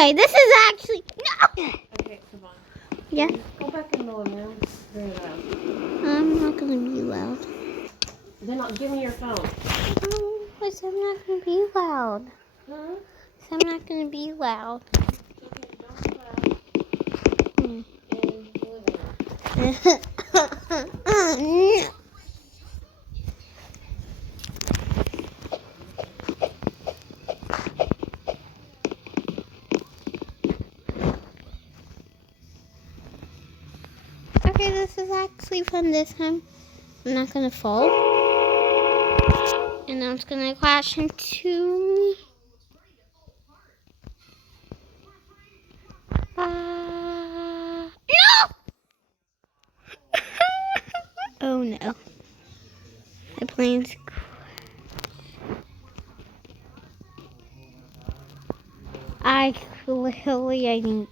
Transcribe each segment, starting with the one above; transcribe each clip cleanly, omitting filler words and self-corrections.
Okay, this is actually no. Okay, come on. Yeah. Go back in the living room. It's very loud. I'm not gonna be loud. Then give me your phone. I said I'm not gonna be loud. Huh? I said I'm not gonna be loud. Okay, don't be loud. In the living room. No. Okay, this is actually fun this time. I'm not gonna fall. And I'm just gonna crash into me. No! Oh no. My plane's I think.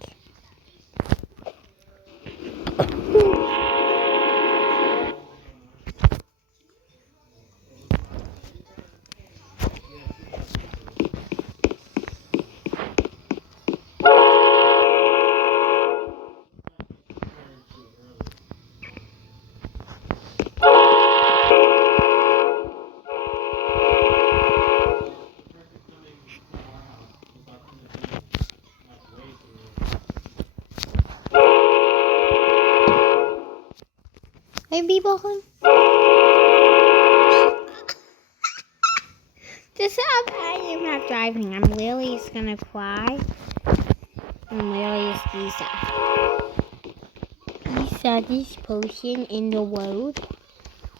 Hey, people. Just I am not driving. I'm literally just gonna fly. I'm literally just this potion in the road.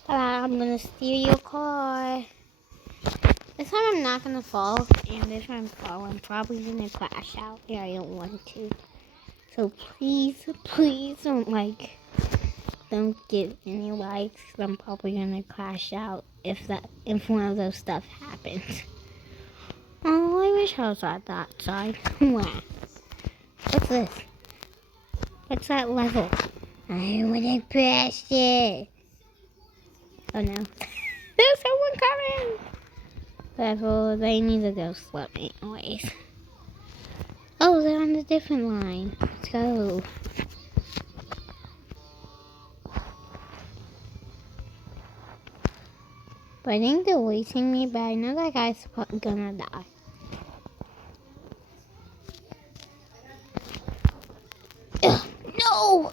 I'm gonna steal your car. This time I'm not gonna fall, and if I fall, I'm probably gonna crash out. Yeah, I don't want to. So please don't give any likes. I'm probably gonna crash out if one of those stuff happens. Oh, I wish I was at that side. Wow. What's this? What's that level? I wanna crash it. Oh no. There's someone coming! Level, they need to go slow anyways. Oh, they're on a different line. Let's go. But I think they're waiting me, but I know that guy's gonna die. Ugh, no!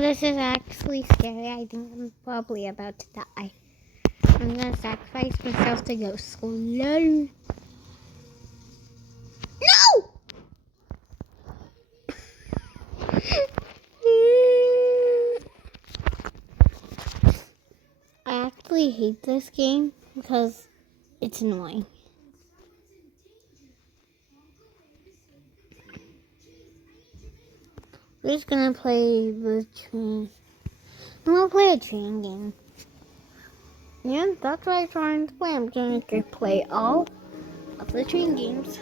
This is actually scary. I think I'm probably about to die. I'm gonna sacrifice myself to go slow. No! I actually hate this game because it's annoying. We're just gonna play the train. I'm gonna play a train game. Yeah, that's what I'm trying to play. I'm gonna play all of the train games.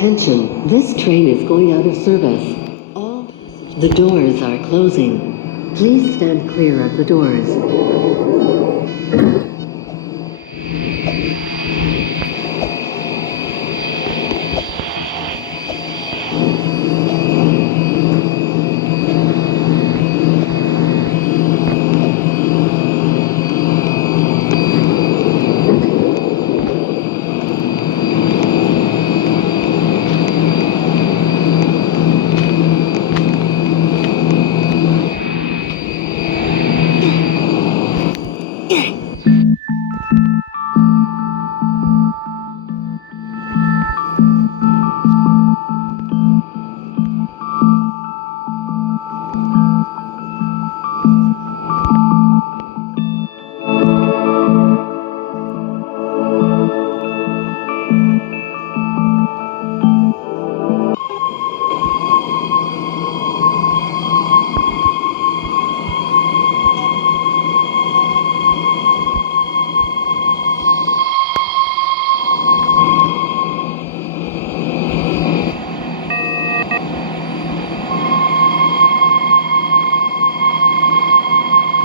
Attention, this train is going out of service. All the doors are closing. Please stand clear of the doors.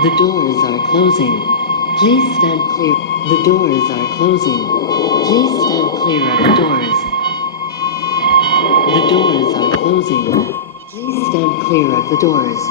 The doors are closing. Please stand clear. The doors are closing. Please stand clear of the doors. The doors are closing. Please stand clear of the doors.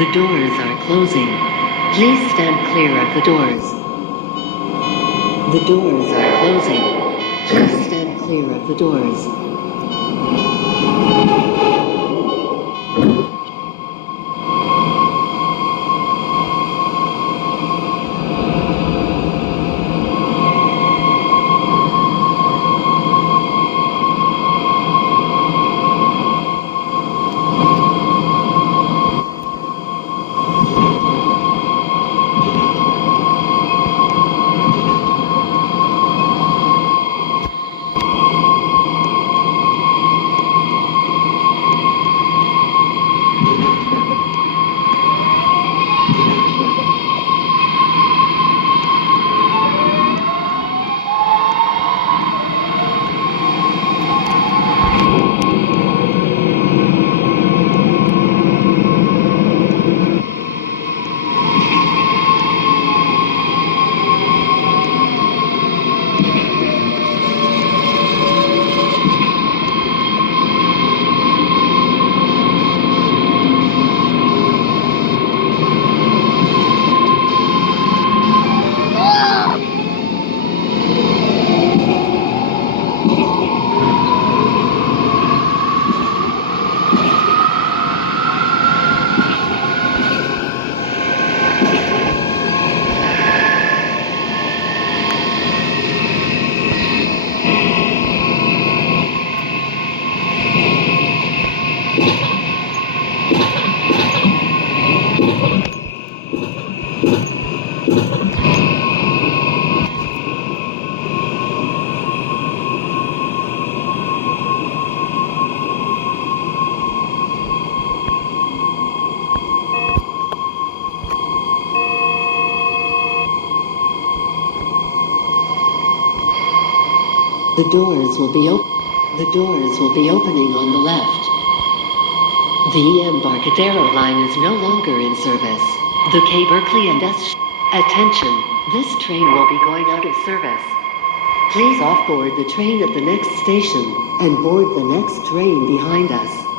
The doors are closing. Please stand clear of the doors. The doors are closing. Please stand clear of the doors. The doors will be opening on the left. The Embarcadero line is no longer in service. The K Berkeley and S. Attention, this train will be going out of service. Please off-board the train at the next station and board the next train behind us.